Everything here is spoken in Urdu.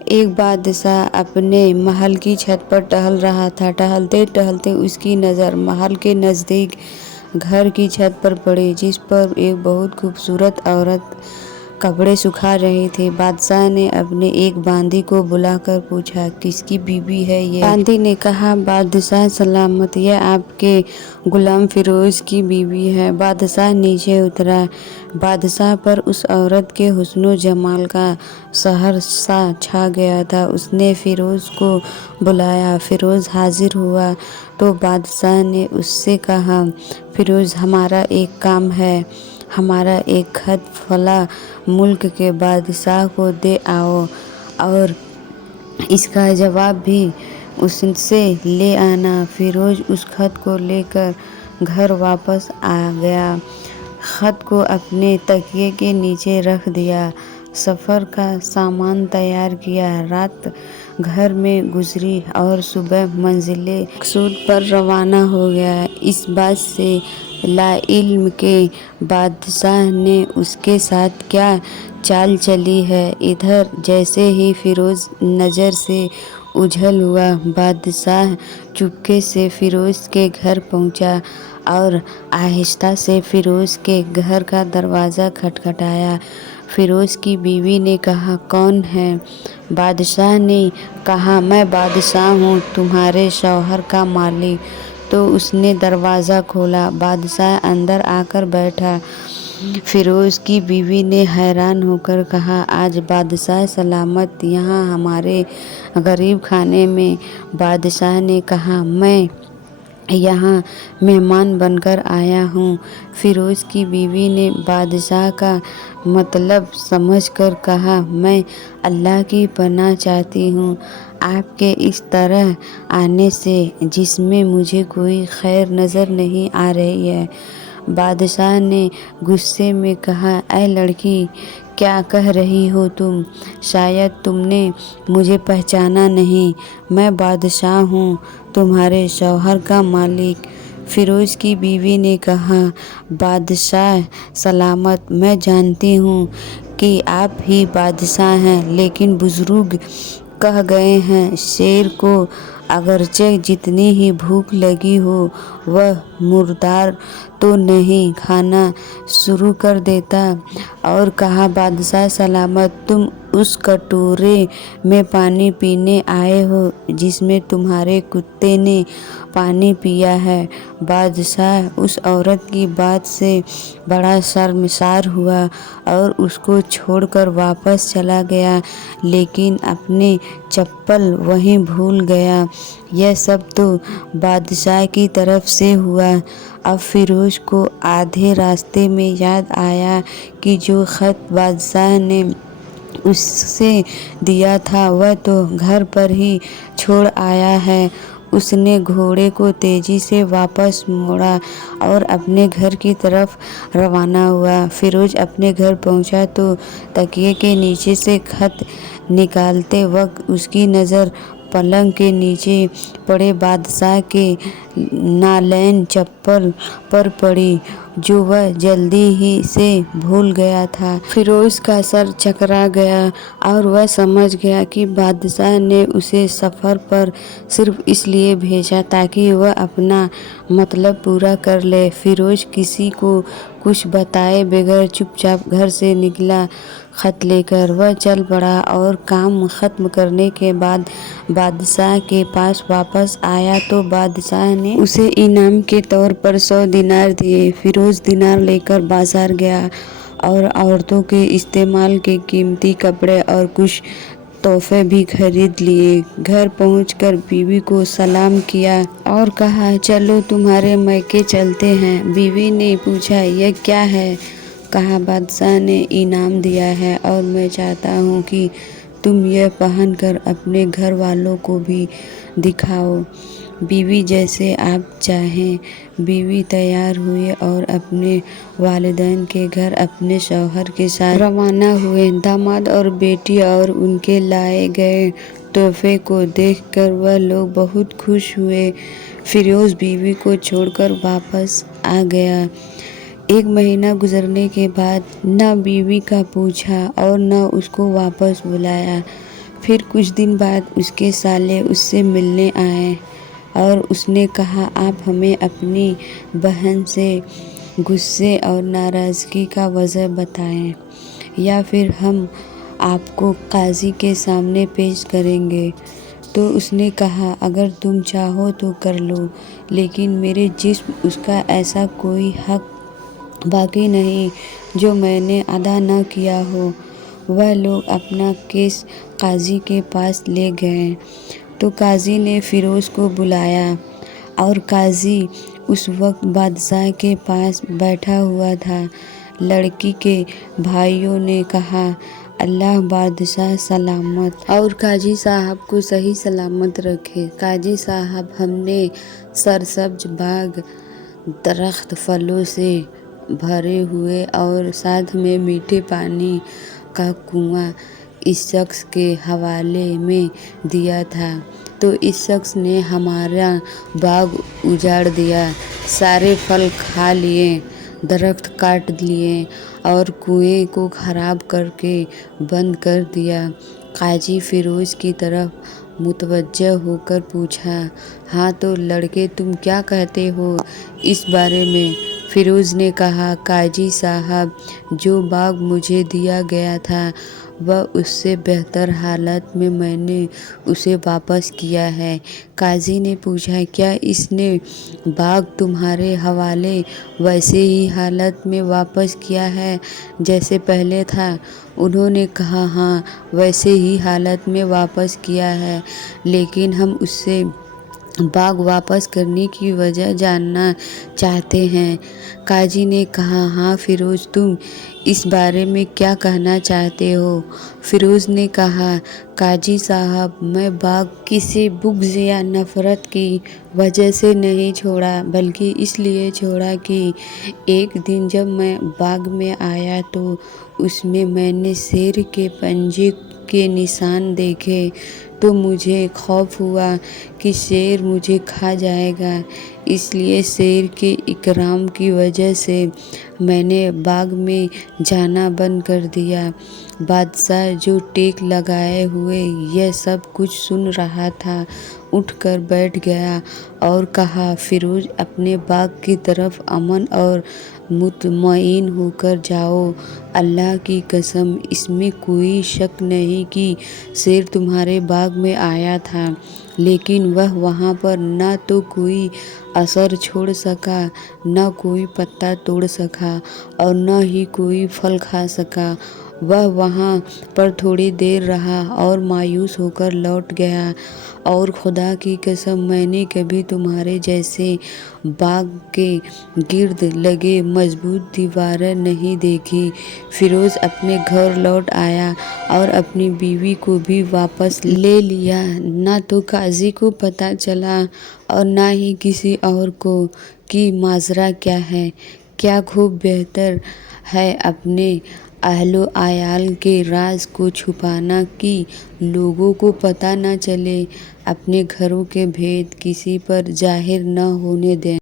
ایک بادشاہ اپنے محل کی چھت پر ٹہل رہا تھا۔ ٹہلتے ٹہلتے اس کی نظر محل کے نزدیک گھر کی چھت پر پڑی، جس پر ایک بہت خوبصورت عورت کپڑے سکھا رہی تھی۔ بادشاہ نے اپنے ایک باندی کو بلا کر پوچھا، کس کی بیوی ہے یہ؟ باندی نے کہا، بادشاہ سلامت، یہ آپ کے غلام فیروز کی بیوی ہے۔ بادشاہ نیچے اترا۔ بادشاہ پر اس عورت کے حسن و جمال کا سحر سا چھا گیا تھا۔ اس نے فیروز کو بلایا۔ فیروز حاضر ہوا تو بادشاہ نے اس سے کہا، فیروز، ہمارا ایک کام ہے، ہمارا ایک خط فلاں ملک کے بادشاہ کو دے آؤ اور اس کا جواب بھی اس سے لے آنا۔ فیروز اس خط کو لے کر گھر واپس آ گیا، خط کو اپنے تکیے کے نیچے رکھ دیا، سفر کا سامان تیار کیا، رات گھر میں گزری اور صبح منزل مقصود پر روانہ ہو گیا۔ اس بات سے لاعلم کہ بادشاہ نے اس کے ساتھ کیا چال چلی ہے، ادھر جیسے ہی فیروز نظر سے اوجھل ہوا، بادشاہ چپکے سے فیروز کے گھر پہنچا اور آہستہ سے فیروز کے گھر کا دروازہ کھٹکھٹایا۔ فیروز کی بیوی نے کہا، کون ہے؟ بادشاہ نے کہا، میں بادشاہ ہوں، تمہارے شوہر کا مالک۔ تو اس نے دروازہ کھولا، بادشاہ اندر آ کر بیٹھا۔ فیروز کی بیوی نے حیران ہو کر کہا، آج بادشاہ سلامت یہاں ہمارے غریب خانے میں؟ بادشاہ نے کہا، میں یہاں مہمان بن کر آیا ہوں۔ فیروز کی بیوی نے بادشاہ کا مطلب سمجھ کر کہا، میں اللہ کی پناہ چاہتی ہوں آپ کے اس طرح آنے سے، جس میں مجھے کوئی خیر نظر نہیں آ رہی ہے۔ بادشاہ نے غصے میں کہا، اے لڑکی، کیا کہہ رہی ہو تم؟ شاید تم نے مجھے پہچانا نہیں، میں بادشاہ ہوں، تمہارے شوہر کا مالک۔ فیروز کی بیوی نے کہا، بادشاہ سلامت، میں جانتی ہوں کہ آپ ہی بادشاہ ہیں، لیکن بزرگ کہہ گئے ہیں، شیر کو اگرچہ جتنی ہی بھوک لگی ہو وہ مردار تو نہیں کھانا شروع کر دیتا۔ اور کہا، بادشاہ سلامت، تم اس کٹورے میں پانی پینے آئے ہو جس میں تمہارے کتے نے پانی پیا ہے۔ بادشاہ اس عورت کی بات سے بڑا شرمسار ہوا اور اس کو چھوڑ کر واپس چلا گیا، لیکن اپنے چپل وہیں بھول گیا۔ یہ سب تو بادشاہ کی طرف سے ہوا۔ اب فیروز کو آدھے راستے میں یاد آیا کہ جو خط بادشاہ نے اس سے دیا تھا وہ تو گھر پر ہی چھوڑ آیا ہے۔ اس نے گھوڑے کو تیزی سے واپس موڑا اور اپنے گھر کی طرف روانہ ہوا۔ فیروز اپنے گھر پہنچا تو تکیے کے نیچے سے خط نکالتے وقت اس کی نظر پلنگ کے نیچے پڑے بادشاہ کے نعلین چپل پر پڑی، جو وہ جلدی ہی سے بھول گیا تھا۔ فیروز کا سر چکرا گیا اور وہ سمجھ گیا کہ بادشاہ نے اسے سفر پر صرف اس لیے بھیجا تاکہ وہ اپنا مطلب پورا کر لے۔ فیروز کسی کو کچھ بتائے بغیر چپ چاپ گھر سے نکلا۔ خط لے کر وہ چل پڑا اور کام ختم کرنے کے بعد بادشاہ کے پاس واپس آیا تو بادشاہ نے اسے انعام کے طور پر 100 دینار دیے۔ فیروز دینار لے کر بازار گیا اور عورتوں کے استعمال کے قیمتی کپڑے اور کچھ تحفے بھی خرید لیے۔ گھر پہنچ کر بیوی کو سلام کیا اور کہا، چلو تمہارے میکے چلتے ہیں۔ بیوی نے پوچھا، یہ کیا ہے؟ کہا، بادشاہ نے انعام دیا ہے اور میں چاہتا ہوں کہ تم یہ پہن کر اپنے گھر والوں کو بھی دکھاؤ۔ بیوی، جیسے آپ چاہیں۔ بیوی تیار ہوئی اور اپنے والدین کے گھر اپنے شوہر کے ساتھ روانہ ہوئے۔ داماد اور بیٹی اور ان کے لائے گئے تحفے کو دیکھ کر وہ لوگ بہت خوش ہوئے۔ فیروز بیوی کو چھوڑ کر واپس آ گیا۔ 1 مہینہ گزرنے کے بعد نہ بیوی کا پوچھا اور نہ اس کو واپس بلایا۔ پھر کچھ دن بعد اس کے سالے اس سے ملنے آئے اور اس نے کہا آپ ہمیں اپنی بہن سے غصے اور ناراضگی کا وجہ بتائیں یا پھر ہم آپ کو قاضی کے سامنے پیش کریں گے۔ تو اس نے کہا اگر تم چاہو تو کر لو، لیکن میرے جسم اس کا ایسا کوئی حق باقی نہیں جو میں نے ادا نہ کیا ہو۔ وہ لوگ اپنا کیس قاضی کے پاس لے گئے تو قاضی نے فیروز کو بلایا اور قاضی اس وقت بادشاہ کے پاس بیٹھا ہوا تھا۔ لڑکی کے بھائیوں نے کہا اللہ بادشاہ سلامت اور قاضی صاحب کو صحیح سلامت رکھے۔ قاضی صاحب ہم نے سرسبز باغ، درخت پھلوں سے بھرے ہوئے اور ساتھ میں میٹھے پانی کا کنواں اس شخص کے حوالے میں دیا تھا، تو اس شخص نے ہمارا باغ اجاڑ دیا، سارے پھل کھا لیے، درخت کاٹ لیے اور کنویں کو خراب کر کے بند کر دیا۔ قاضی فیروز کی طرف متوجہ ہو کر پوچھا ہاں تو لڑکے تم کیا کہتے ہو اس بارے میں؟ فیروز نے کہا قاضی صاحب جو باغ مجھے دیا گیا تھا وہ اس سے بہتر حالت میں نے اسے واپس کیا ہے۔ قاضی نے پوچھا کیا اس نے باغ تمہارے حوالے ویسے ہی حالت میں واپس کیا ہے جیسے پہلے تھا؟ انہوں نے کہا ہاں ویسے ہی حالت میں واپس کیا ہے، لیکن ہم اس سے باغ واپس کرنے کی وجہ جاننا چاہتے ہیں۔ قاضی نے کہا ہاں فیروز تم اس بارے میں کیا کہنا چاہتے ہو؟ فیروز نے کہا قاضی صاحب میں باغ کسی بغض یا نفرت کی وجہ سے نہیں چھوڑا، بلکہ اس لیے چھوڑا کہ ایک دن جب میں باغ میں آیا تو اس میں نے شیر کے پنجے کے نشان دیکھے تو مجھے خوف ہوا کہ شیر مجھے کھا جائے گا، اس لیے شیر کے اکرام کی وجہ سے میں نے باغ میں جانا بند کر دیا۔ بادشاہ جو ٹیک لگائے ہوئے یہ سب کچھ سن رہا تھا اٹھ کر بیٹھ گیا اور کہا فیروز اپنے باغ کی طرف امن اور مطمئن ہو کر جاؤ، اللہ کی قسم اس میں کوئی شک نہیں کہ شیر تمہارے باغ میں آیا تھا، لیکن وہ وہاں پر نہ تو کوئی اثر چھوڑ سکا، نہ کوئی پتا توڑ سکا اور نہ ہی کوئی پھل کھا سکا۔ وہ وہاں پر تھوڑی دیر رہا اور مایوس ہو کر لوٹ گیا، اور خدا کی قسم میں نے کبھی تمہارے جیسے باغ کے گرد لگے مضبوط دیواریں نہیں دیکھی۔ فیروز اپنے گھر لوٹ آیا اور اپنی بیوی کو بھی واپس لے لیا، نہ تو قاضی کو پتہ چلا اور نہ ہی کسی اور کو کہ ماجرا کیا ہے۔ کیا خوب بہتر ہے اپنے اہل و عیال کے راز کو چھپانا کہ لوگوں کو پتہ نہ چلے، اپنے گھروں کے بھید کسی پر ظاہر نہ ہونے دینا۔